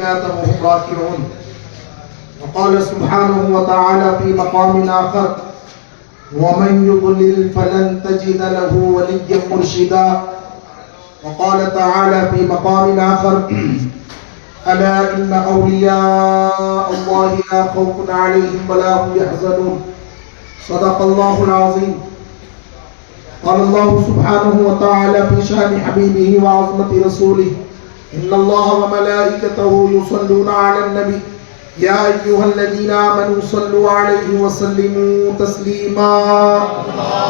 الزكاة وهم راكعون. وقال سبحانه وتعالى في مقام آخر: ومن يضلل فلن تجد له وليا مرشدا. وقال تعالى في مقام آخر: ألا إن أولياء الله لا خوف عليهم ولا هم يحزنون. صدق الله العظيم. قال الله سبحانه وتعالى في شأن حبيبه وعظمة رسوله: إن الله وملائكته يصلون على النبي يا أيها الذين آمنوا صلوا عليه وسلموا تسليما.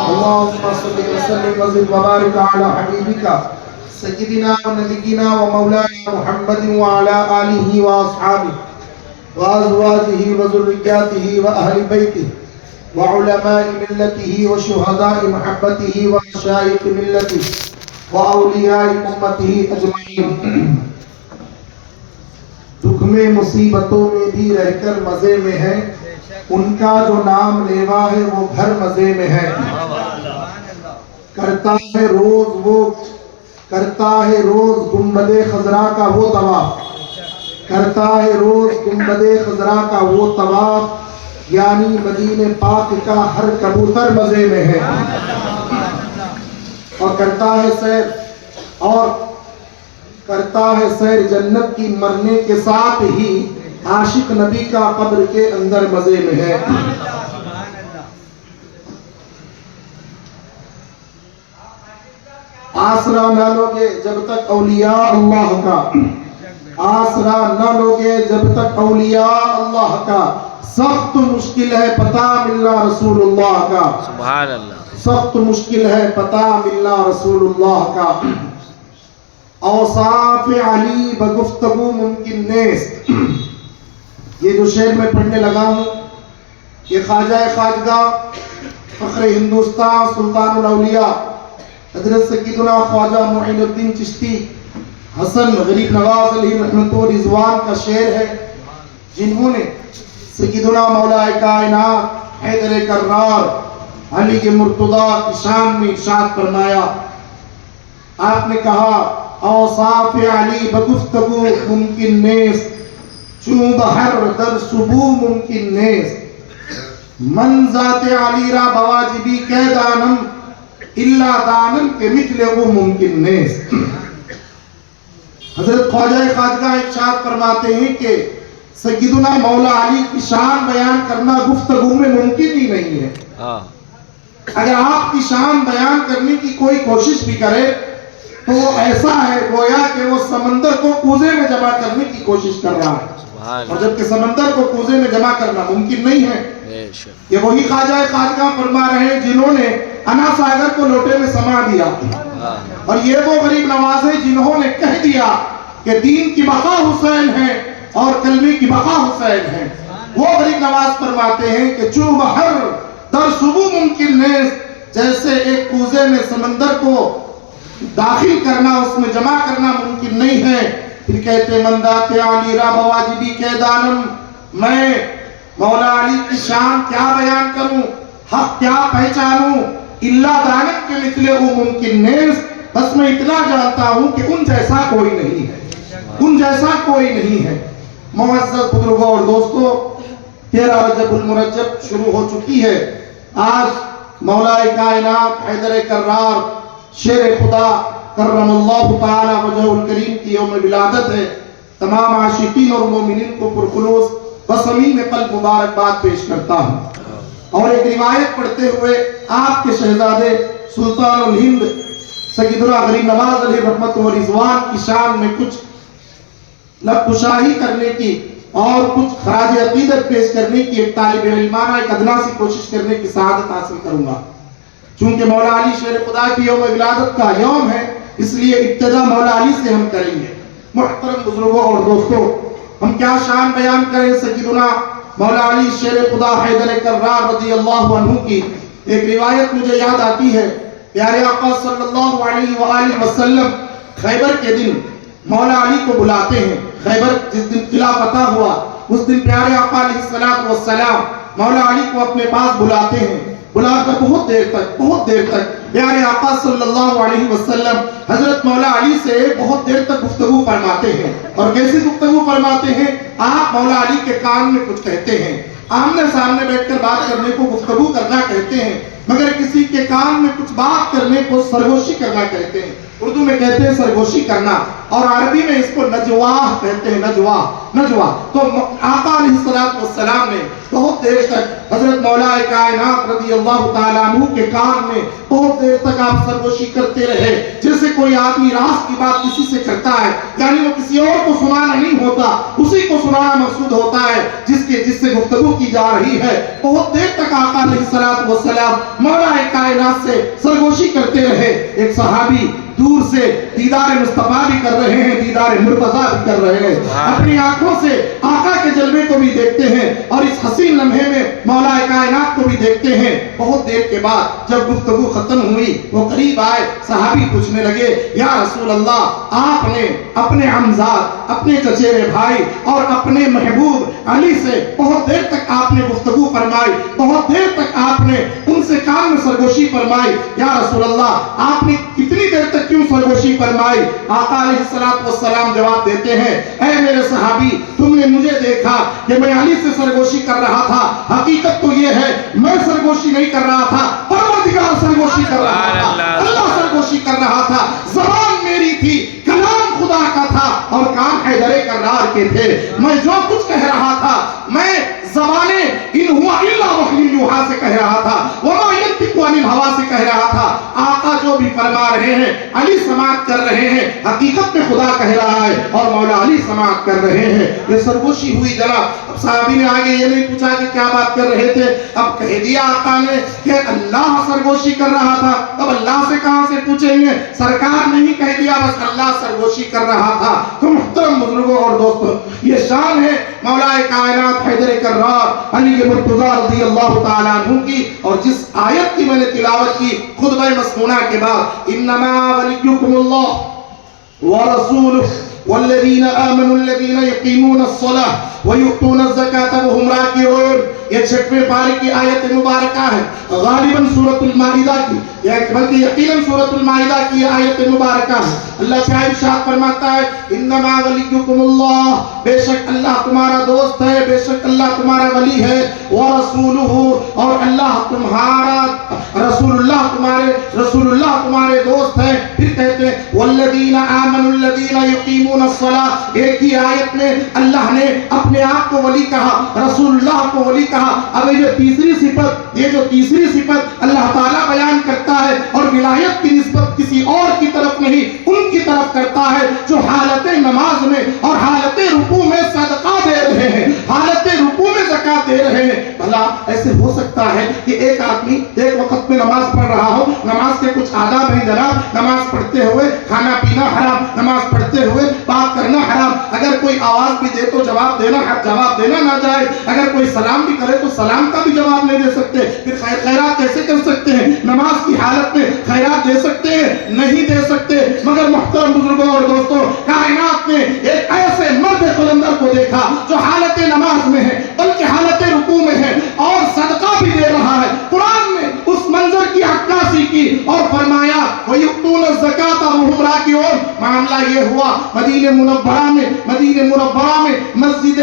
اللهم صل وسلم وزد وبارك على حبيبك سيدنا ونبينا ومولانا محمد وعلى آله وأصحابه وأزواجه وذرياته وأهل بيته وعلماء ملته وشهداء محبته ومشايخ ملته وأولیاء امته اجمعین. دکھ میں مصیبتوں میں بھی رہ کر مزے میں ہے، ان کا جو نام لیوا ہے وہ گھر مزے میں ہے. کرتا ہے روز گنبد خضرا کا وہ طواف، کرتا ہے روز گنبد خضرا کا وہ طواف، یعنی مدینہ پاک کا ہر کبوتر مزے میں ہے. اور کرتا ہے سیر جنت کی مرنے کے ساتھ ہی عاشق نبی کا قبر کے اندر مزے میں ہے. آسرا نہ لوگے جب تک اولیاء اللہ کا، آسرا نہ لوگے جب تک اولیاء اللہ کا، سخت مشکل ہے پتہ ملنا رسول اللہ کا. سبحان اللہ. سخت مشکل ہے پتہ ملنا رسول اللہ کا. اوصاف علی بگفتگو ممکن نیست. یہ جو شعر میں پڑھنے لگا ہوں یہ خواجہ خواجگاہ فخر ہندوستان سلطان الاولیاء حضرت سیدنا خواجہ معین الدین چشتی حسن غریب نواز علیہ رحمت و رضوان کا شعر ہے، جنہوں نے سیدنا مولا کائنات حیدر کرار علی کے مرتضیٰ کی شان میں ارشاد فرمایا. آپ نے کہا: اوصاف علی بگفتگو ممکن نیست، چون بہر در صبو ممکن نیست. من ذات علی را بواجبی کہ دانم، الا دانم کے مثل وہ ممکن نیست. حضرت خواجہ خواجگاہ ارشاد فرماتے ہیں کہ سیدنا مولا علی کی شان بیان کرنا گفتگو میں ممکن ہی نہیں ہے. اگر آپ کی شان بیان کرنے کی کوئی کوشش بھی کرے تو وہ ایسا ہے گویا کہ وہ سمندر کو کوزے میں جمع کرنے کی کوشش کر رہا ہے، اور جبکہ سمندر کو کوزے میں جمع کرنا ممکن نہیں ہے. یہ وہی خواجہ خواجگاہ فرما رہے ہیں جنہوں نے انا ساگر کو لوٹے میں سما دیا، اور یہ وہ غریب نواز ہیں جنہوں نے کہہ دیا کہ دین کی بقا حسین ہے اور کلمے کی بقا حسین ہے. وہ غریب نواز فرماتے ہیں کہ چو بہر در صبو ممکن نیست، جیسے ایک کوزے میں سمندر کو داخل کرنا، اس میں جمع کرنا ممکن نہیں ہے. پھر کہتے مندات علی را بواجبی کہ دانم، میں مولا علی کی شان کیا بیان کروں، حق کیا پہچانوں، الا دانم کے مثل وہ ممکن نیست. بس میں اتنا جانتا ہوں کہ ان جیسا کوئی نہیں ہے، ان جیسا کوئی نہیں ہے. معزز بزرگوں اور دوستو، 13 رجب المرجب شروع ہو چکی ہے. آج مولا کائنات حیدر کرار شیر خدا کرم اللہ تعالی وجہ الکریم کی یوم ولادت ہے. تمام عاشقین اور مومنین کو پرخلوص بصمیم قلب مبارکباد پیش کرتا ہوں. اور ایک روایت پڑھتے ہوئے آپ کے شہزادے سلطان الہند سیدنا غریب نواز علیہ رحمت و رضوان کی شان میں کچھ لب کشاہی کرنے کی اور کچھ خراج عقیدت پیش کرنے کی ایک طالب علمانہ ایک ادنا سی کوشش کرنے کی سعادت حاصل کروں گا. چونکہ مولا علی شیر خدا کی یوم ولادت کا یوم ہے، اس لیے ابتدا مولا علی سے ہم کریں گے. محترم بزرگوں اور دوستوں، ہم کیا شان بیان کریں سیدنا مولا علی شیر خدا حیدر کرار رضی اللہ عنہ کی. ایک روایت مجھے یاد آتی ہے، پیارے آقا صلی اللہ علیہ وآلہ وسلم خیبر کے دن مولا علی کو بلاتے ہیں. خیبر جس دن قلعہ فتح ہوا اس دن پیارے آقا علیہ السلام مولا علی کو اپنے پاس بلاتے ہیں بلا کر بہت دیر تک پیارے آقا صلی اللہ علیہ وسلم حضرت مولا علی سے بہت دیر تک گفتگو فرماتے ہیں. اور کیسی گفتگو فرماتے ہیں؟ آپ مولا علی کے کان میں کچھ کہتے ہیں. آمنے سامنے بیٹھ کر بات کرنے کو گفتگو کرنا کہتے ہیں، مگر کسی کے کان میں کچھ بات کرنے کو سرگوشی کرنا کہتے ہیں. اردو میں کہتے ہیں سرگوشی کرنا، اور عربی میں اس کو نجواہ کہتے ہیں. نجواہ. تو آقا علیہ السلام نے بہت دیر تک حضرت مولا کائنات رضی اللہ تعالیٰ عنہ کے کان میں بہت دیر تک آپ سرگوشی کرتے رہے. جیسے کوئی آدمی راز کی بات کسی سے کرتا ہے، یعنی وہ کسی اور کو سنانا نہیں ہوتا، اسی کو سنانا مقصود ہوتا ہے جس سے گفتگو کی جا رہی ہے. بہت دیر تک آقا علیہ السلام مولا کائنات سے سرگوشی کرتے رہے. ایک صحابی دور سے دیدار مصطفیٰ بھی کر رہے ہیں، دیدار مرتضیٰ بھی کر رہے ہیں، اپنی آنکھوں سے آقا کے جلوے کو بھی دیکھتے ہیں اور اس حسین لمحے میں مولا کائنات کو بھی دیکھتے ہیں. بہت دیر کے بعد جب گفتگو ختم ہوئی، وہ قریب آئے. صحابی پوچھنے لگے، یا رسول اللہ، آپ نے اپنے عمزاد، اپنے چچیرے بھائی اور اپنے محبوب علی سے بہت دیر تک آپ نے گفتگو فرمائی، بہت دیر تک آپ نے ان سے کان میں سرگوشی فرمائی. یا رسول اللہ، آپ نے کتنی دیر تک کیوں سرگوشی فرمائی؟ آقا علیہ السلام جواب دیتے ہیں، اے میرے صحابی، تم نے مجھے دیکھا کہ میں علی سے سرگوشی کر رہا تھا. حقیقت تو یہ ہے میں سرگوشی نہیں کر رہا تھا، پروردگار سرگوشی کر رہا تھا، اللہ سرگوشی کر رہا تھا. زبان میری تھی، کلام خدا کا تھا اور کان حیدر کرار کے تھے. میں جو کچھ کہہ رہا تھا، میں زبانیں ان ہوا الا وحی یوحا سے کہہ رہا تھا، وما ینطق عن الہوا سے کہہ رہا تھا. آقا جو بھی فرما رہے ہیں علی سماعت کر رہے ہیں، حقیقت میں خدا کہہ رہا ہے اور مولا علی سماعت کر رہے ہیں. یہ سرگوشی ہوئی جناب. اب صحابی نے آگے یہ نہیں پوچھا کہ کیا بات کر رہے تھے، اب کہہ دیا آقا نے کہ اللہ سرگوشی کر رہا تھا. اب اللہ سے کہاں سے پوچھیں گے؟ سرکار نہیں کہہ دیا، بس اللہ سرگوشی کر رہا تھا. تو محترم بزرگوں اور دوستوں، یہ شان ہے مولا کائنات حیدر کرار علی مرتضیٰ رضی اللہ تعالیٰ عنہ کی. اور جس آیت کی میں نے تلاوت کی خطبہ مسمونہ کے بعد، انما ولیکم اللہ ورسولہ والذین آمنوا الذین یقیمون الصلاة ویؤتون الزکاة وهم راکعون، یہ 6ویں پارے کی آیت مبارکہ ہے، غالباً سورۃ المائدہ کی، بلکہ یقیناً سورۃ المائدہ کی آیت مبارکہ ہے. اللہ تعالیٰ ارشاد فرماتا ہے، انما ولیکم اللہ، بے شک اللہ تمہارا دوست ہے، بے شک اللہ تمہارا ولی ہے، ورسولہ، اور اللہ تمہارا رسول اللہ تمہارے دوست ہے. پھر کہتے ہیں والذین آمنوا الذین یقیمون الصلاة. ایک ہی آیت میں اللہ نے اپنے آپ کو ولی کہا، رسول اللہ کو ولی کہا. اب یہ جو تیسری صفت اللہ تعالیٰ بیان کرتا ہے، اور ولایت کی نسبت کسی اور کی طرف نہیں، ان کی طرف کرتا ہے جو حالت نماز میں اور حالت رکوع میں صدقہ دے رہے ہیں، حالت رکوع میں زکات دے رہے ہیں. بھلا ایسے ہو سکتا ہے کہ ایک آدمی ایک وقت میں نماز پڑھ رہا ہو؟ نماز کے کچھ آداب ہیں جناب. نماز پڑھتے ہوئے کھانا پینا حرام، نماز پڑھتے ہوئے بات کرنا حرام. اگر کوئی آواز بھی دے تو جواب دینا نہ جائے. اگر کوئی سلام بھی کرے تو سلام کا بھی جواب نہیں دے سکتے. پھر خیرات کیسے کر سکتے ہیں؟ نماز کی حالت میں خیرات دے سکتے ہیں؟ نہیں دے سکتے. مگر محترم بزرگوں اور دوستوں، کائنات نے ایک ایسے مرد قلندر کو دیکھا جو حالت نماز میں ہے، بلکہ حالت رکوع میں ہے اور صدقہ بھی دے رہا ہے. قرآن میں اس منظر کی عکاسی کی اور فرمایا وَيُؤْتُونَ الزَّكَاةَ وَهُمْ رَاكِعُونَ. معاملہ یہ ہوا مدینہ منورہ میں مسجد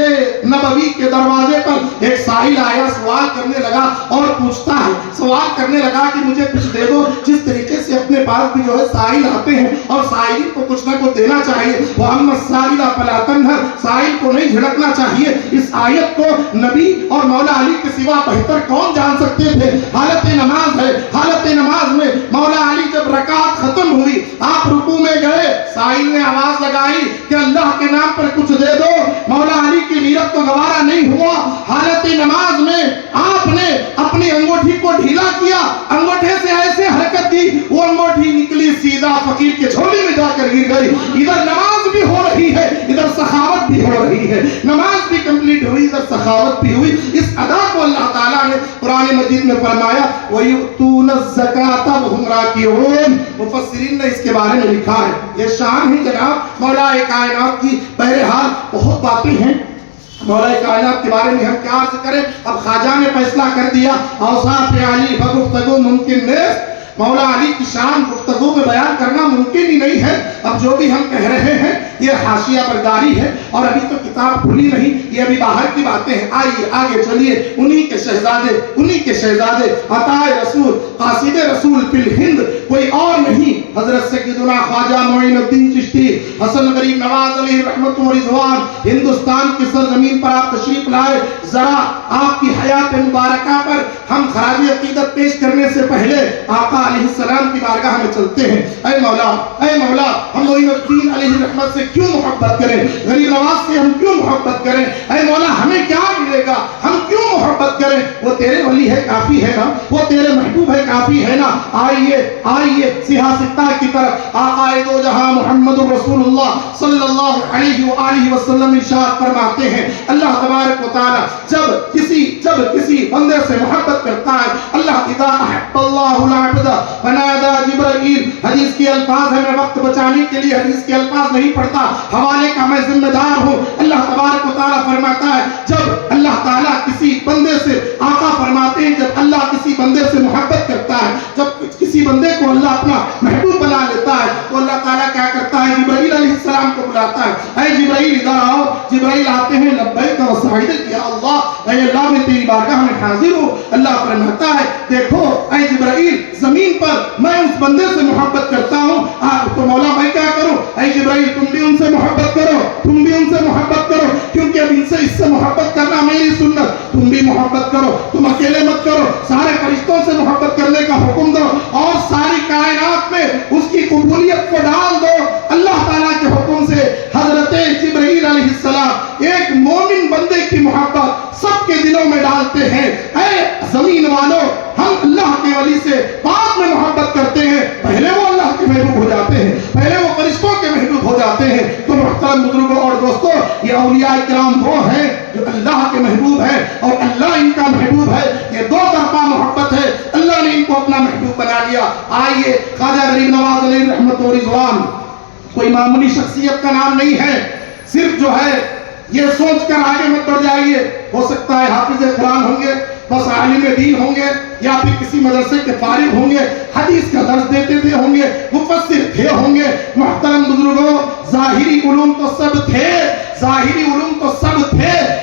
نبوی کے دروازے پر ایک سائل آیا، سوال کرنے لگا اور پوچھتا ہے، سوال کرنے لگا کہ مجھے کچھ دے دو. جس طریقے سے اپنے پاس بھی جو ہے سائل آتے ہیں اور سائل کو کچھ نہ کچھ دینا چاہیے. وَأَمَّا السَّائِلَ فَلَا تَنْهَرْ، سائل کو نہیں جھڑکنا چاہیے. اس آیت کو نبی اور مولا علی کے سوا بہتر کون جان سکتے تھے؟ حالت نماز ہے. حالت نماز میں مولا علی جب رکعت ختم ہوئی، آپ رکوع میں گئے، سائل نے آواز لگائی کہ اللہ کے نام پر کچھ دے دو. مولا علی کی نیت کو گوارا نہیں ہوا. حالت نماز میں آپ نے اپنی انگوٹھی کو ڈھیلا کیا، انگوٹھے سے ایسے حرکت دی، وہ انگوٹھی نکلی سیدھا فقیر کے جھولی میں جا کر گر گئی. ادھر نماز بھی ہو رہی ہے، ادھر سخاوت بھی ہو رہی ہے. نماز بھی کمپلیٹ ہوئی، ادھر سخاوت بھی ہوئی. اس ادا کو اللہ تعالیٰ نے قرآن مجید میں فرمایا وَيُؤْتُونَ الزَّكَاةَ وَهُمْ رَاكِعُونَ. مفسرین نے اس کے بارے میں لکھا ہے، یہ شان ہے جناب مولا کائنات کی. بہرحال بہت باتیں ہیں مولا کائنات کے بارے میں ہم کیا عرض کریں؟ اب خواجہ نے فیصلہ کر دیا اوصاف علی بگفتگو ممکن نیست، مولا علی کی شان گفتگو میں بیان کرنا ممکن ہی نہیں ہے۔ اب جو بھی ہم کہہ رہے ہیں یہ حاشیہ برداری ہے، اور ابھی تو کتاب کھلی نہیں، یہ ابھی باہر کی باتیں ہیں۔ آئیے آگے چلیے، انہی کے شہزادے عطا رسول قاصد رسول فی الہند کوئی اور نہیں، حضرت سیدنا خواجہ معین الدین چشتی حسن غریب نواز علیہ رحمت و رضوان ہندوستان کی سرزمین پر آپ تشریف لائے۔ ذرا آپ کی حیات مبارکہ پر ہم خراج عقیدت پیش کرنے سے پہلے آقا علیہ السلام کی بارگاہ میں چلتے ہیں۔ اے مولا ہم معین الدین علیہ رحمت سے کیوں محبت کریں، غریب نواز سے ہم کیوں محبت کریں؟ اے مولا ہمیں کیا ملے گا، ہم کیوں محبت کریں؟ وہ تیرے ولی ہے کافی ہے نا، وہ تیرے محبوب ہے کافی ہے نا۔ آئیے سیاستہ کی طرف آقا دو جہاں محمد رسول اللہ صلی اللہ علیہ وآلہ وسلم ارشاد فرماتے ہیں، اللہ تبارک و تعالی جب کسی بندے سے محبت کرتا ہے، اللہ اذا احب اللہ العبد فنادى جبرائیل، حدیث کے الفاظ ہے، میں وقت بچانے کے لیے حدیث کے الفاظ نہیں پڑھتا، حوالے کا میں ذمہ دار ہوں۔ اللہ تبارک و تعالی فرماتا ہے جب اللہ تعالیٰ کسی بندے سے، آقا فرماتے ہیں جب اللہ کسی بندے سے محبت کرتا ہے، جب کسی بندے کو اللہ اپنا محبوب بنا لیتا ہے تو اللہ تعالیٰ کیا کرتا ہے؟ جبرائیل علیہ السلام کو بلاتا ہے، اے جبرائیل ادھر آؤ۔ جبرائیل آتے ہیں، لبیک و سعیدک یا اللہ، اے اللہ میں تیری بارگاہ میں حاضر ہوں۔ اللہ فرماتا ہے دیکھو اے جبرائیل، زمین پر میں اس بندے سے محبت کرتا ہوں، تو مولا میں کیا کروں؟ اے جبرائیل تم بھی ان سے محبت کرو، کیونکہ اب اس سے محبت کرنا میری سنت، تم بھی محبت کرو، تم اکیلے مت کرو، سارے فرشتوں سے محبت کرنے کا حکم دو اور ساری کائنات میں اس کی قبولیت کو ڈال دو۔ اللہ تعالیٰ کے حکم سے حضرت جبرائیل علیہ السلام ایک مومن بندے کی محبت سب کے دلوں میں ڈالتے ہیں۔ اے زمین والوں، ہم اللہ کے ولی سے بعد میں محبت کرتے ہیں، پہلے وہ اللہ کے محبوب ہو جاتے ہیں، پہلے وہ فرشتوں کے محبوب ہو جاتے ہیں۔ تو محترم بزرگوں اور دوستوں، یہ اولیاء کرام وہ ہیں جو اللہ کے محبوب ہیں اور اللہ ان کا محبوب ہے۔ یہ دو طرفہ محبت ہے، اللہ نے ان کو اپنا محبوب بنا لیا۔ آئیے خواجہ غریب نواز علیہ رحمت و رضوان کوئی معمولی شخصیت کا نام نہیں ہے، صرف جو ہے یہ سوچ کر آگے مت بڑھ جائیے، ہو سکتا ہے حافظ قرآن ہوں گے، بس عالم دین ہوں گے، یا پھر کسی مدرسے کے فارغ ہوں گے، حدیث کا درس دیتے تھے ہوں گے، مفسر تھے ہوں گے۔ محترم بزرگوں، ظاہری علوم تو سب تھے،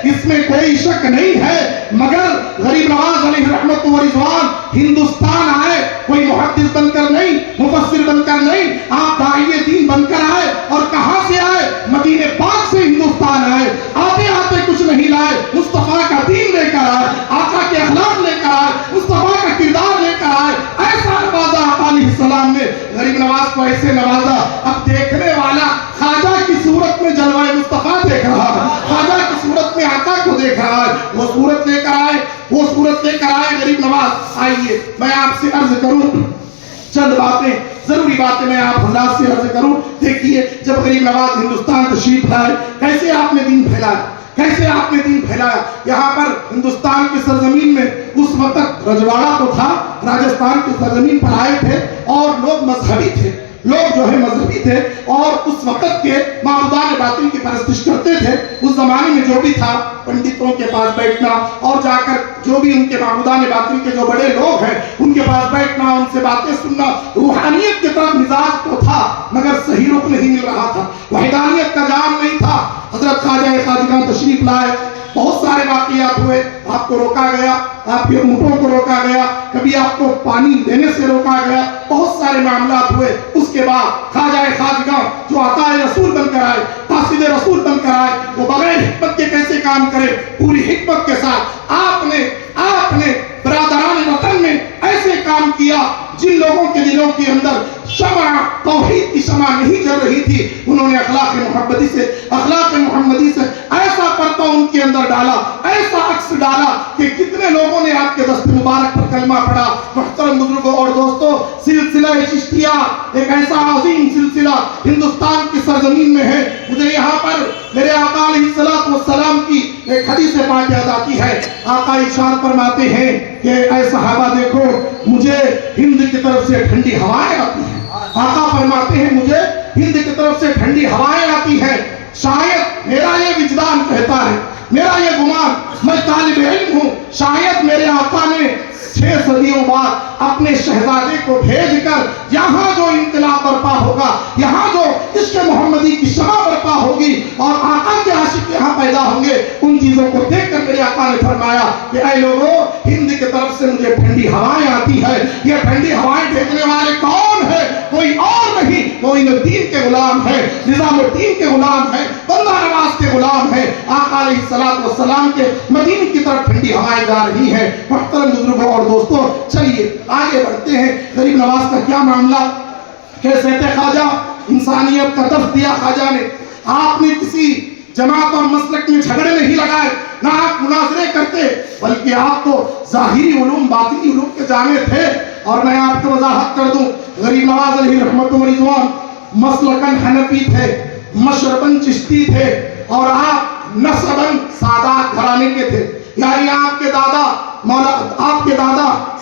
اس میں کوئی شک نہیں ہے، مگر غریب نواز علیہ رحمت و رضوان ہندوستان آئے کوئی محدث بن کر نہیں، مفسر بن کر نہیں، آپ داعیہ دین بن کر آئے۔ اور کہاں سے آئے؟ مدینہ پاک سے ہندوستان آئے، آتے آتے کچھ نہیں لائے، مصطفیٰ کا دین لے کر آئے، آقا کے اخلاق لے کر آئے، مصطفیٰ کا کردار لے کر آئے۔ ایسا نوازا آقا علیہ السلام نے، غریب نواز کو ایسے نوازا، اب دیکھنے والا خواجہ کی صورت میں جلوہ مصطفیٰ دیکھ رہا ہے، خواجہ کی صورت میں آقا کو دیکھ رہا ہے، وہ صورت لے کر آئے غریب نواز۔ آئیے میں آپ سے عرض کروں چند باتیں، ضروری باتیں میں آپ حضرات سے عرض کروں۔ دیکھیے جب غریب نواز ہندوستان تشریف لائے، کیسے آپ نے دین پھیلایا، یہاں پر ہندوستان کی سرزمین میں اس وقت رجواڑہ تو تھا، راجستھان کی سرزمین پر آئے تھے اور لوگ مذہبی تھے اور اس وقت کے معبودان باطل کی پرستش کرتے تھے۔ اس زمانے میں جو بھی تھا، پنڈتوں کے پاس بیٹھنا اور جا کر جو بھی ان کے معبودان باطل کے جو بڑے لوگ ہیں ان کے پاس بیٹھنا، ان سے باتیں سننا، روحانیت کی طرف مزاج تو تھا مگر صحیح رخ نہیں مل رہا تھا، وحدانیت کا جام نہیں تھا۔ حضرت خواجہ خواجگاں تشریف لائے، بہت سارے واقعات ہوئے، آپ کو روکا گیا، آپ کے اونٹوں کو روکا گیا، کبھی آپ کو پانی دینے سے روکا گیا، بہت سارے معاملات ہوئے۔ اس کے بعد خواجہ خواجگاں جو عطا رسول بن کر آئے، قاصد رسول بن کر آئے، وہ بغیر حکمت کے کیسے کام کرے؟ پوری حکمت کے ساتھ آپ نے برادران وطن میں ایسے کام کیا جن لوگوں کے دلوں کے اندر شمع توحید کی شمع نہیں جل رہی تھی، انہوں نے اخلاق محمدی سے ایسا پرتو ان کے اندر ڈالا، ایسا عکس ڈالا کہ کتنے لوگوں نے آپ کے دست مبارک پر کلمہ پڑھا۔ محترم بزرگوں اور دوستوں، سلسلہ چشتیہ ایک ایسا عظیم سلسلہ ہندوستان کی سرزمین میں ہے۔ مجھے یہاں پر میرے آقا علیہ السلام کی ایک حدیث پاک یاد آتی ہے۔ آقا ارشاد فرماتے ہیں کہ اے صحابہ دیکھو، مجھے ہند کی طرف سے ٹھنڈی ہوائیں آتی ہیں۔ آقا فرماتے ہیں مجھے ہند کی طرف سے ٹھنڈی ہوائیں آتی ہیں، شاید میرا یہ وجدان کہتا ہے، میرا یہ گمان، میں طالب علم ہوں، شاید میرے آقا نے 6 صدیوں بعد اپنے شہزادے کو بھیج کر یہاں جو انقلاب برپا ہوگا، یہاں جو عشق محمدی کی شمع برپا ہوگی اور آقا کے عاشق یہاں پیدا ہوں گے، ان چیزوں کو دیکھ کر میرے آقا نے فرمایا کہ اے لوگو، ہند کی طرف سے مجھے ٹھنڈی ہوائیں آتی ہے، یہ ٹھنڈی ہوائیں بھیجنے والے کون ہے؟ کوئی اور نہیں، معین الدین کے غلام ہے، نظام الدین کے غلام ہے، بندہ نواز کے غلام ہے۔ آقا علیہ السلام کے مدینے کی طرف ٹھنڈی ہوائیں جا رہی ہیں۔ محترم بزرگوں اور دوستوں، چلیے آگے بڑھتے ہیں۔ غریب نواز کا کیا معاملہ، کیسے تھے خواجہ؟ انسانیت کا درس دیا خواجہ نے۔ آپ نے کسی جماعت اور مسلک میں جھگڑے نہیں لگائے، نہ آپ مناظرے کرتے، بلکہ آپ تو ظاہری علوم باطنی علوم کے جامع تھے۔ اور میں آپ کو وضاحت کر دوں، غریب نواز علیہ رحمت و رضوان مسلکن حنفی تھے، مشربن چشتی تھے، اور آپ نسبن سادات گھرانے کے تھے۔ یعنی آپ کے دادا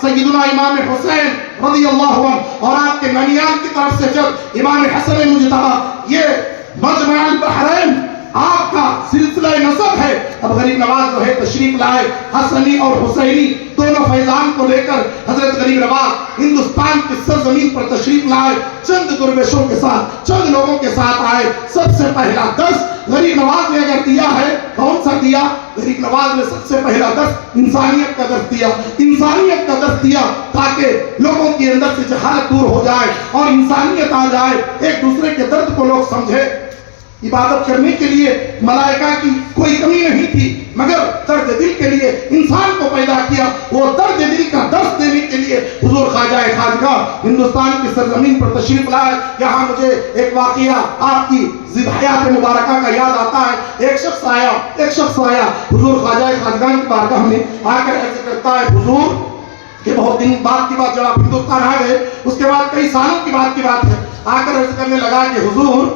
سیدنا امام حسین رضی اللہ عنہ اور آپ کے ننیال کی طرف سے جب امام حسن مجتبی، یہ مجمع البحرین آپ کا سلسلہ نسب ہے۔ اب غریب نواز جو ہے تشریف لائے، حسنی اور حسینی دونوں فیضان کو لے کر حضرت غریب نواز ہندوستان کی سرزمین پر تشریف لائے، چند درویشوں کے ساتھ، چند لوگوں کے ساتھ آئے۔ سب سے پہلا درس غریب نواز نے اگر دیا ہے، کون سا دیا؟ غریب نواز نے سب سے پہلا درس انسانیت کا درس دیا، انسانیت کا درس دیا، تاکہ لوگوں کے اندر سے جہالت دور ہو جائے اور انسانیت آ جائے، ایک دوسرے کے درد کو لوگ سمجھے۔ عبادت کرنے کے لیے ملائکہ کی کوئی کمی نہیں تھی، مگر درد دل کے لیے انسان کو پیدا کیا۔ وہ درد دل کا درس دینے کے لیے حضور خواجہ خواجگاہ ہندوستان کی سرزمین پر تشریف لائے۔ یہاں مجھے ایک واقعہ آپ کی حیات مبارکہ کا یاد آتا ہے۔ ایک شخص آیا حضور خواجہ خواجگاہ کی بارگاہ میں آ کر عرض کرتا ہے، حضور کہ بہت دن بعد کی بات، جب آپ ہندوستان آ گئے اس کے بعد کئی سالوں کی بات ہے، آ کر عرض کرنے لگا کہ حضور،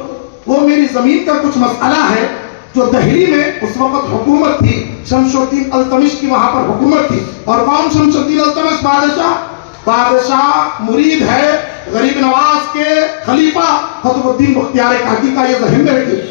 وہ میری زمین کا کچھ مسئلہ ہے جو دہلی میں اس وقت حکومت تھی، شمس الدین التمش کی وہاں پر حکومت تھی۔ اور کون شمس الدین التمش؟ بادشاہ مرید ہے غریب نواز کے خلیفہ قطب الدین بختیار کاکی کا، یہ ذہن میں رکھیے۔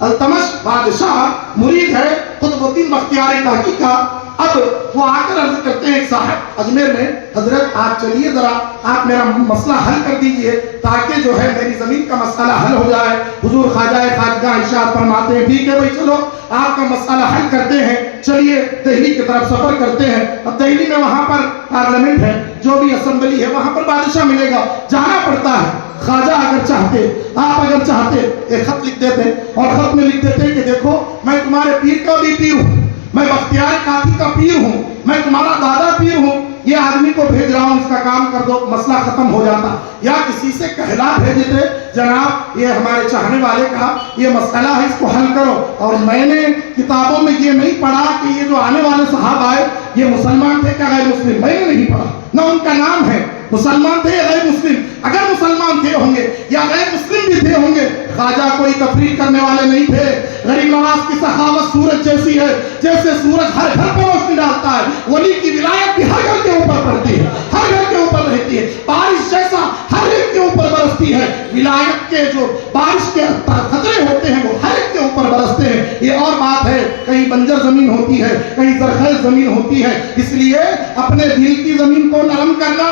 التمش بادشاہ مرید ہے قطب الدین بختیار کاکی کا۔ اب وہ آ کر عرض کرتے ہیں ایک صاحب اجمیر میں، حضرت آپ چلیے ذرا، آپ میرا مسئلہ حل کر دیجئے تاکہ جو ہے میری زمین کا مسئلہ حل ہو جائے۔ حضور خواجہ خواجگاہ ارشاد فرماتے ہیں، ٹھیک ہے بھائی، چلو آپ کا مسئلہ حل کرتے ہیں، چلیے دہلی کی طرف سفر کرتے ہیں۔ اب دہلی میں وہاں پر پارلیمنٹ ہے، جو بھی اسمبلی ہے، وہاں پر بادشاہ ملے گا، جانا پڑتا ہے۔ خواجہ اگر چاہتے، آپ اگر چاہتے، ایک خط لکھ دیتے اور خط میں لکھ دیتے کہ دیکھو میں تمہارے پیر کا بھی پیر ہوں، میں بختیار کاکی کا پیر ہوں، میں تمہارا دادا پیر ہوں، یہ آدمی کو بھیج رہا ہوں، اس کا کام کر دو، مسئلہ ختم ہو جاتا۔ یا کسی سے کہلا بھیجتے، جناب یہ ہمارے چاہنے والے کا یہ مسئلہ ہے، اس کو حل کرو۔ اور میں نے کتابوں میں یہ نہیں پڑھا کہ یہ جو آنے والے صاحب آئے یہ مسلمان تھے کیا غیر مسلم، میں نے نہیں پڑھا، نہ ان کا نام ہے، مسلمان تھے یا غیر مسلم۔ اگر مسلمان تھے ہوں گے یا غیر مسلم بھی تھے ہوں گے، خواجہ کوئی تفریق کرنے والے نہیں تھے۔ غریب نواز کی سخاوت سورج جیسی ہے، جیسے سورج ہر گھر پر روشنی ڈالتا ہے، ولی کی ولایت بھی ہر گھر کے اوپر پڑتی ہے، ہر گھر کے اوپر رہتی ہے، بارش جیسا ہر ایک کے اوپر برستی ہے۔ ولایت کے جو بارش کے خطرے ہوتے ہیں وہ ہر ایک کے اوپر برستے ہیں۔ یہ اور بات ہے، کہیں بنجر زمین ہوتی ہے، کہیں زرخیز زمین ہوتی ہے، اس لیے اپنے دل کی زمین کو نرم کرنا۔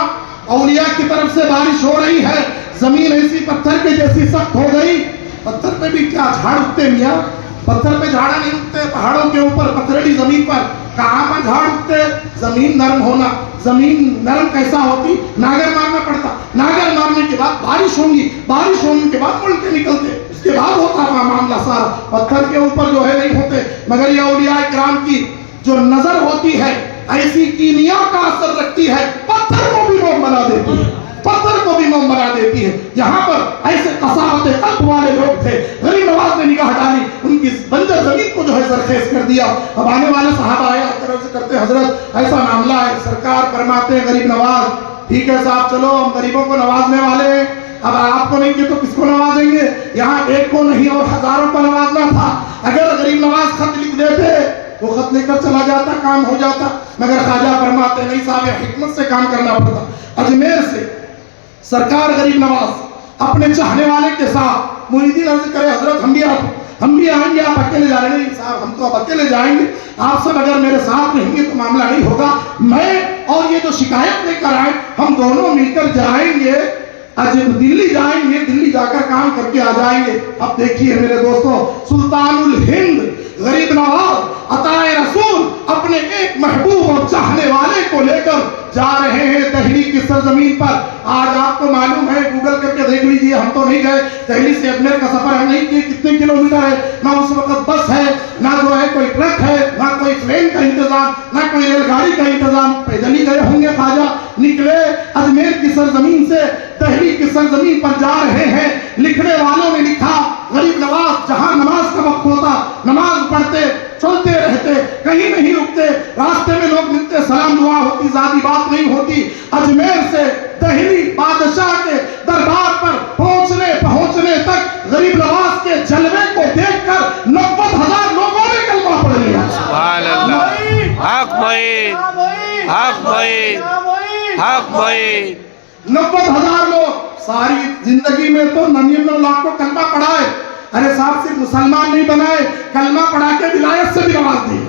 اولیاء کی طرف سے بارش ہو رہی ہے، زمین ایسی پتھر کے جیسی سخت ہو گئی، پتھر پہ بھی کیا جھاڑ اگتے میاں؟ پتھر پہ جھاڑا نہیں اگتے، پہاڑوں کے اوپر پتھریلی زمین پر کہاں پر جھاڑ اگتے؟ زمین نرم ہونا، زمین نرم کیسا ہوتی؟ ناگر مارنا پڑتا، ناگر مارنے کے بعد بارش ہوگی، بارش ہونے کے بعد ملکے نکلتے، اس کے بعد ہوتا تھا معاملہ سارا۔ پتھر کے اوپر جو ہے نہیں ہوتے، مگر یہ اولیاء کرام کی جو نظر ہوتی ہے ایسی کیمیا کا اثر رکھتی ہے، پتھر کو بھی موم بنا دیتی ہے، پتھر کو بھی موم بنا دیتی ہے۔ یہاں پر ایسے قساوت قلب والے لوگ تھے، غریب نواز نے نگاہ ڈالی، ان کی بنجر زمین کو جو ہے زرخیز کر دیا۔ اب آنے والے صحابہ آئے عرض کرتے، حضرت ایسا معاملہ ہے، سرکار فرماتے ہیں غریب نواز، ٹھیک ہے صاحب، چلو ہم غریبوں کو نوازنے والے ہیں، اب آپ کو نہیں کہ تو کس کو نوازیں گے؟ یہاں ایک کو نہیں اور ہزاروں کو نوازنا تھا۔ اگر غریب نواز خط لکھ دیتے، وہ خط لے کر چلا جاتا، کام ہو جاتا، مگر خواجہ فرماتے نہیں صاحب، یہ حکمت سے کام کرنا پڑتا۔ اجمیر سے سرکار غریب نواز اپنے چاہنے والے کے ساتھ، مریدین عرض کرے حضرت ہم بھی ہم بھی آئیں گے، آپ اکیلے جائیں گے؟ نہیں صاحب، ہم تو اب اکیلے جائیں گے، آپ سب اگر میرے ساتھ رہیں گے تو معاملہ نہیں ہوگا، میں اور یہ جو شکایت لے کر آئے ہم دونوں مل کر جائیں گے، دلی جائیں گے، دلی جا کر کام کر کے آ جائیں گے۔ اب دیکھیے میرے دوستو، سلطان الہند غریب نواز عطائے رسول اپنے ایک محبوب اور چاہنے والے کو لے کر جا رہے ہیں دہلی کی سرزمین پر۔ آج آپ کو معلوم ہے، گوگل کر کے دیکھ لیجئے، ہم تو نہیں گئے دہلی سے اجمیر کا سفر ہم نہیں کیے، کتنے کلومیٹر ہے، نہ اس وقت بس ہے، نہ جو ہے کوئی ٹرک ہے، نہ کوئی پلین کا انتظام، نہ کوئی ریل گاڑی کا انتظام، پیدل ہی گئے ہوں گے۔ خواجہ نکلے اجمیر کی سرزمین سے دہلی کی سرزمین پر جا رہے ہیں۔ لکھنے والوں نے لکھا، غریب نواز جہاں نماز کا وقت ہوتا نماز پڑھتے، چلتے رہتے، کہیں نہیں رکتے، راستے میں لوگ ملتے، سلام دعا ہوتی، ذاتی بات نہیں ہوتی۔ اجمیر سے دہلی بادشاہ کے دربار پر پہنچنے تک غریب نواز کے جلوے کو دیکھ کر 90,000 لوگوں نے کلمہ پڑھ لیا۔ سبحان اللہ، حق معین، حق معین، حق معین۔ 90,000 لوگ ساری زندگی میں تو 99 لاکھ کو کلمہ پڑھائے، ارے صاحب صرف مسلمان نہیں بنائے، کلمہ پڑھا کے ولایت سے بھی نواز دی۔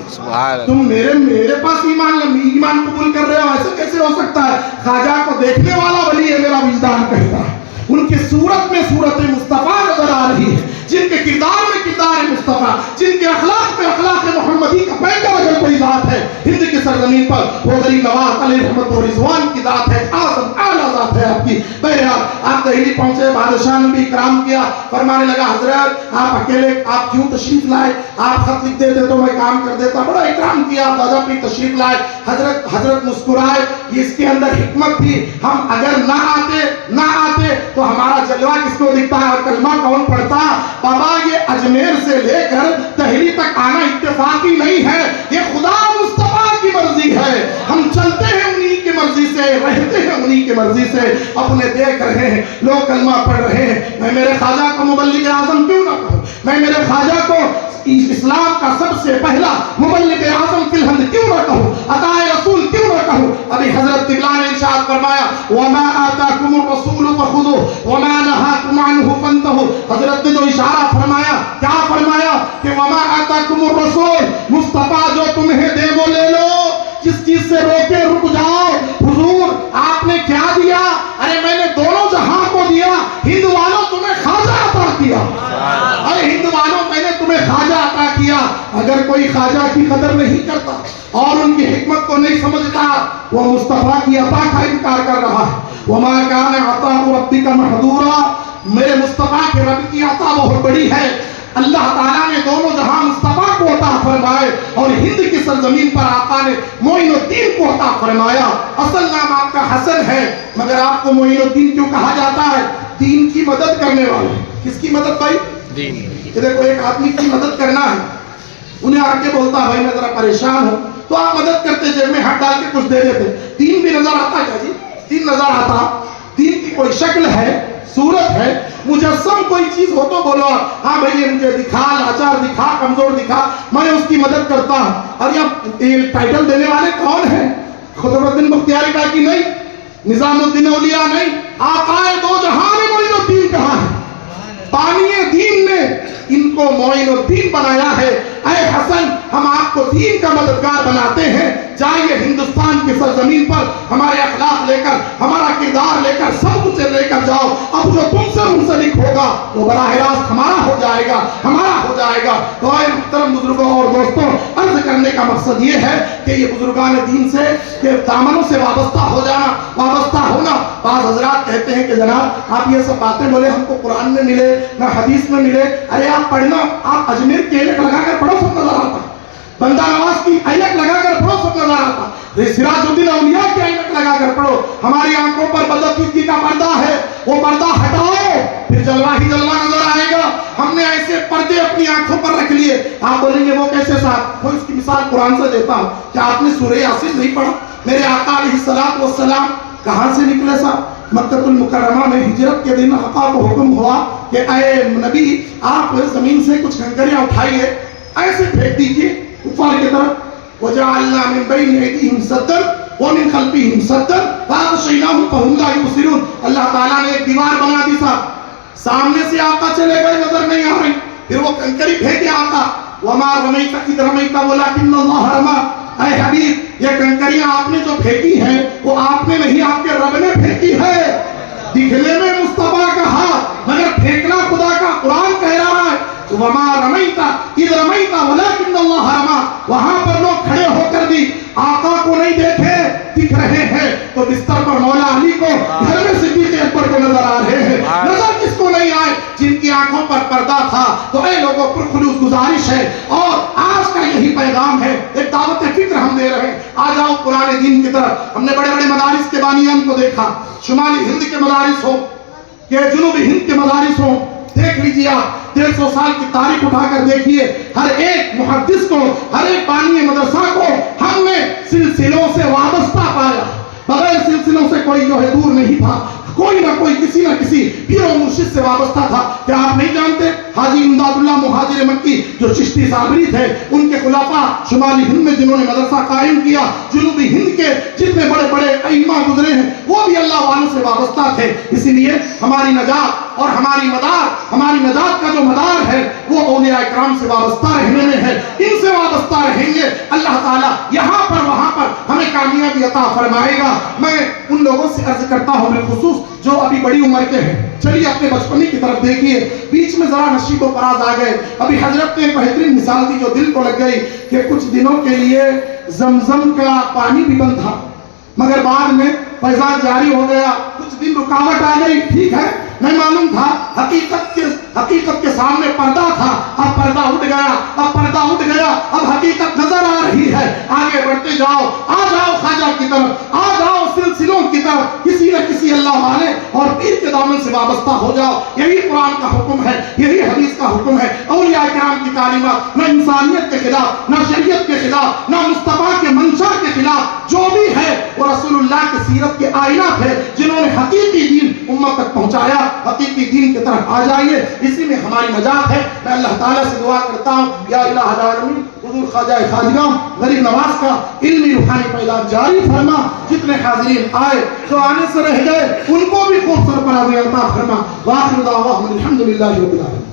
تم میرے پاس ایمان قبول کر رہے ہو، ایسے کیسے ہو سکتا ہے؟ خواجہ کو دیکھنے والا ولی ہے، میرا وجدان کہتا ہے۔ ان کی صورت میں صورت مصطفیٰ نظر آ رہی ہے، جن کے کردار میں کردار مصطفیٰ، جن کے اخلاق میں اخلاق محمدی کا پیکر اگر کوئی ذات ہے ہند کی سرزمین پر، وہ غریب نواز علیہ رحمت و رضوان کی ذات ہے، اعظم اعلیٰ ذات ہے آپ کی۔ بہرحال آپ دہلی پہنچے، بادشاہ نے بھی اکرام کیا، فرمانے لگا حضرت آپ اکیلے آپ کیوں تشریف لائے؟ آپ خط لکھ دیتے تو میں کام کر دیتا۔ بڑا اکرام کیا، دادا پہ تشریف لائے۔ حضرت مسکرائے، اس کے اندر حکمت تھی، ہم اگر نہ آتے تو ہمارا جلوہ کس کو دکھتا ہے اور کلمہ کون پڑھتا؟ بابا یہ اجمیر سے لے کر دہلی تک آنا اتفاقی نہیں ہے، یہ خدا مصطفیٰ کی مرضی ہے۔ ہم چلتے ہیں انہی کی مرضی سے، رہتے ہیں انہی کی مرضی سے، اپنے دیکھ رہے ہیں لوگ کلمہ پڑھ رہے ہیں۔ میں میرے خواجہ کو مبلغ اعظم کیوں نہ کہوں؟ میں میرے خواجہ کو اسلام کا سب سے پہلا مبلغ اعظم فی الہند کیوں نہ کہوں؟ عطائے رسول کیوں نہ کہوں؟ ابھی حضرت قبلہ نے ارشاد فرمایا وَمَا آتَاكُمُ الرَّسُولُ فَخُذُوهُ وَمَا نَهَاكُمْ عَنْهُ فَانْتَهُوا۔ حضرت نے جو اشارہ فرمایا، کیا فرمایا کہ وَمَا آتَاكُمُ الرَّسُولُ، مصطفیٰ جو تمہیں دے وہ لے لو، جس چیز سے روکے رک جاؤ۔ حضور آپ نے کیا دیا؟ ارے میں نے دونوں جہاں کو دیا، ہند والوں تمہیں خواجہ عطا کیا، ارے ہند والوں میں نے تمہیں خواجہ عطا کیا۔ اگر کوئی خواجہ کی قدر نہیں کرتا اور ان کی حکمت کو نہیں سمجھتا، وہ مصطفیٰ کی عطا کا انکار کر رہا ہے۔ وَمَا كَانَ عَطَاءُ رَبِّكَ مَحْظُورًا، میرے مصطفیٰ کے رب کی عطا بہت بڑی ہے۔ اللہ تعالیٰ نے دونوں جہاں مصطفیٰ کو عطا فرمائے اور ہند کی سرزمین پر آقا نے معین الدین کو عطا فرمایا۔ اصل نام آپ کا حسن ہے، مگر آپ کو معین الدین کیوں کہا جاتا ہے؟ دین کی مدد کرنے والے۔ کس کی مدد بھائی؟ دین۔ کہ دیکھو ایک آدمی کی مدد کرنا ہے، انہیں آ کے بولتا بھائی میں ذرا پریشان ہوں، تو آپ مدد کرتے، جیب میں ہاتھ ڈال کے کچھ دے دیتے۔ دین بھی نظر آتا کیا جی؟ دین نظر آتا؟ دین کی کوئی شکل ہے، صورت ہے، مجسم کوئی چیز ہو تو بولو ہاں بھئی یہ مجھے دکھا، لاچار دکھا، کمزور دکھا، میں اس کی مدد کرتا ہوں۔ اور یہ ٹائٹل دینے والے کون ہیں؟ خطب الدین بختیاری کاکی نہیں، نظام الدین اولیاء نہیں، آقائے دو جہاں نے معین الدین کہا ہے۔ بانی دین نے ان کو معین الدین بنایا ہے۔ اے حسن ہم آپ کو دین کا مددگار بناتے ہیں، جائیے ہندوستان کی سرزمین پر ہمارے اخلاق لے کر، ہمارا کردار لے کر، سب کچھ لے کر جاؤ۔ اب جو تم سے منسلک ہوگا وہ براہ راست ہمارا ہو جائے گا، ہمارا ہو جائے گا۔ تو اے محترم بزرگوں اور دوستوں، عرض کرنے کا مقصد یہ ہے کہ یہ بزرگان دین سے کہ دامنوں سے وابستہ ہو جانا، وابستہ ہونا۔ بعض حضرات کہتے ہیں کہ جناب آپ یہ سب باتیں بولے ہم کو قرآن میں ملے نہ حدیث میں ملے۔ ارے آپ پڑھنا، آپ اجمیر کی اینک لگا کر پڑھو سب نظر آتا، بندہ نواز کی اینک لگا کر پڑھو سب نظر آتا، سراج الدین اولیاء کی اینک لگا کر پڑھو۔ ہماری آنکھوں پر بدعقیدگی کا پردہ ہے، وہ پردہ ہٹاؤ، پھر جلوہ ہی جلوہ نظر آئے گا۔ ہم نے ایسے پردے اپنی آنکھوں پر رکھ لیے۔ آپ بولیں گے وہ کیسے صاحب؟ میں اس کی مثال قرآن سے دیتا ہوں۔ کیا آپ نے سورہ یاسین نہیں پڑھا؟ میرے آقا علیہ الصلوۃ والسلام کہاں سے نکلے صاحب؟ مکہ المکرمہ میں ہجرت کے دن آقا کو حکم ہوا کہ اے نبی آپ زمین سے کچھ کنکریاں اٹھائیے، ایسے پھینک دیجئے اوپر کی طرف۔ وَجَعَلْنَا مِن بَيْنِ أَيْدِيهِمْ سَدًّا وَمِن خَلْفِهِمْ سَدًّا فَأَغْشَيْنَاهُمْ فَهُمْ لَا يُبْصِرُونَ۔ اللہ تعالیٰ نے ایک دیوار بنا دی صاحب، سامنے سے آقا چلے گئے، نظر نہیں آ رہی، پھر وہ کنکری پھینکے آقا وما رمیت اذ رمیت ولکن اللہ رمی. اے حبیب یہ کنکریاں آپ نے جو پھینکی ہیں وہ آپ نے نہیں آپ کے رب نے پھینکی ہے. دکھنے میں مصطفیٰ کا ہاتھ مگر پھینکنا خدا کا. قرآن کہہ رہا ہے وما رمیت اذ رمیت ولکن اللہ رمی. وہاں پر لوگ کھڑے ہو کر بھی آقا کو نہیں دیکھے دکھ رہے ہیں تو بستر پر مولا علی کو گھر میں صدیق اکبر کو نظر آ رہے ہیں. نظر کس کو نہیں آئے جن کی آنکھوں پر پردہ تھا. تو اے لوگوں پر خلوص گزارش ہے اور آج کا یہی پیغام ہے. ایک دعوت فکر ہم دے رہے ہیں. آ جاؤ قرآن دین کی طرف. ہم نے بڑے بڑے مدارس کے بانیان کو دیکھا. شمالی ہند کے مدارس ہو کہ جنوبی ہند کے مدارس ہو, دیکھ لیجیے آپ 150 سال کی تاریخ اٹھا کر دیکھیے. ہر ایک محدث کو ہر ایک بانی مدرسہ کو ہم نے سلسلوں سے وابستہ پایا. بغیر سلسلوں سے کوئی جو ہے دور نہیں تھا. کوئی نہ کوئی کسی نہ کسی پیر و مرشد سے وابستہ تھا. کیا آپ نہیں جانتے حاجی امداد اللہ مہاجر مکی جو چشتی صابری تھے ان کے خلافہ شمالی ہند میں جنہوں نے مدرسہ قائم کیا, جنوبی ہند کے جتنے بڑے بڑے ائمہ گزرے ہیں وہ بھی اللہ والوں سے وابستہ تھے. اسی لیے ہماری نجات اور ہماری نجات کا جو مدار ہے وہ اولیاء اکرام سے وابستہ رہنے میں ہے. ان سے وابستہ رہیں گے اللہ تعالیٰ یہاں پر وہاں پر ہمیں کامیابی عطا فرمائے گا. میں ان لوگوں سے عرض کرتا ہوں بالخصوص جو ابھی بڑی عمر کے ہیں, چلیے اپنے بچپنی کی طرف دیکھیے. بیچ میں ذرا نشیب و فراز آ گئے. ابھی حضرت نے بہترین مثال دی جو دل کو لگ گئی کہ کچھ دنوں کے لیے زمزم کا پانی بھی بند تھا مگر بعد میں فیضان جاری ہو گیا. کچھ دن رکاوٹ آ گئی, ٹھیک ہے, میں معلوم تھا حقیقت کے سامنے پردہ تھا. اب پردہ اٹھ گیا, اب حقیقت نظر آ رہی ہے. آگے بڑھتے جاؤ, آ جاؤ خواجہ کی طرف, آ جاؤ سلسلوں کی طرف. کسی نہ کسی اللہ والے اور پیر کے دامن سے وابستہ ہو جاؤ. یہی قرآن کا حکم ہے, یہی حدیث کا حکم ہے. اولیاء کرام کی تعلیمات نہ انسانیت کے خلاف, نہ شریعت کے خلاف, نہ مصطفیٰ کے منشا کے خلاف. جو بھی ہے وہ رسول اللہ کی سیرت کے آئینات ہے جنہوں نے حقیقی دین امت تک پہنچایا. حقیقی دین کی طرف آ جائیے, اسی میں ہماری نجات ہے. میں اللہ تعالیٰ سے دعا کرتا ہوں یا الہ العالمین حضور خواجہ خواجگاں غریب نواز کا علمی روحانی فیضان جاری فرما. جتنے حاضرین آئے جو آنے سے رہ گئے ان کو بھی خوب سرفراز عطا فرما. وآخر دعواہم الحمدللہ رب العالمین.